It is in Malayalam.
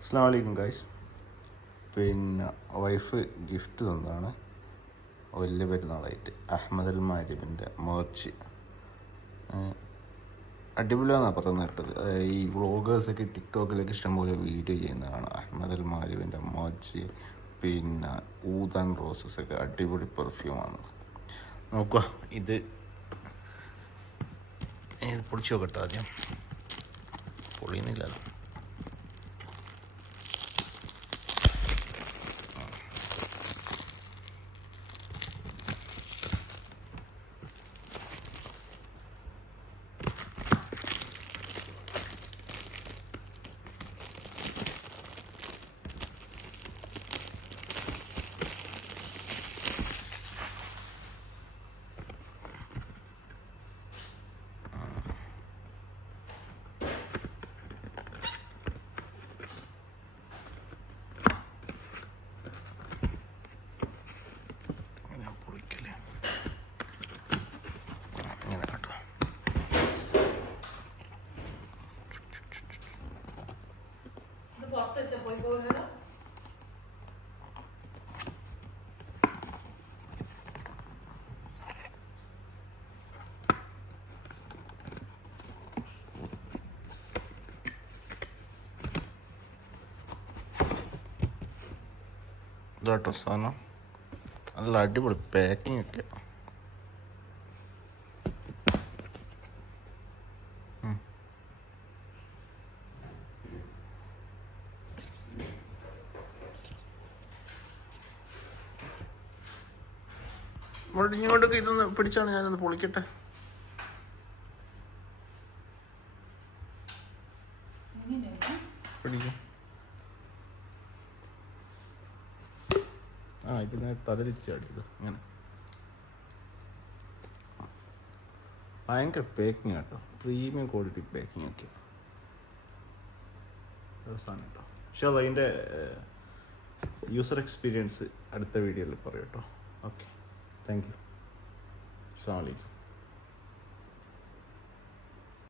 അസ്സലാമു അലൈക്കും ഗൈസ്. പിന്നെ വൈഫ് ഗിഫ്റ്റ് തന്നതാണ് വലിയ പെരുന്നാളായിട്ട് അഹമ്മദ് അൽ മാരിബിൻ്റെ മേർച്ച്. അടിപൊളിയാണെന്നാണ് പറയുന്നത് കേട്ടത്. ഈ വ്ളോഗേഴ്സൊക്കെ ടിക്ടോക്കിലൊക്കെ ഇഷ്ടംപോലെ വീഡിയോ ചെയ്യുന്നതാണ് അഹമ്മദ് അൽ മാരിബിൻ്റെ മേർച്ച്. പിന്നെ ഊദാൻ റോസസൊക്കെ അടിപൊളി പെർഫ്യൂമാണ്. നോക്കുക, ഇത് പൊളിച്ചു നോക്കട്ടെ. ആദ്യം പൊളിയുന്നില്ലല്ലോ. ഇതാട്ടോ സാധനം. നല്ല അടിപൊളി പാക്കിംഗ് ഒക്കെ. ഇങ്ങോട്ടൊക്കെ ഇതൊന്ന് പിടിച്ചാണ് ഞാനൊന്ന് പൊളിക്കട്ടെ. പിടിക്കും. ഇതിങ്ങനെ തലതിരിച്ചടിയത് അങ്ങനെ. ഭയങ്കര പാക്കിങ് കേട്ടോ, പ്രീമിയം ക്വാളിറ്റി പാക്കിംഗ് ഒക്കെ സാധനം കേട്ടോ. പക്ഷെ അതിൻ്റെ യൂസർ എക്സ്പീരിയൻസ് അടുത്ത വീഡിയോയിൽ പറയും കേട്ടോ. Okay, thank you. അസ്സലാമു അലൈക്കും.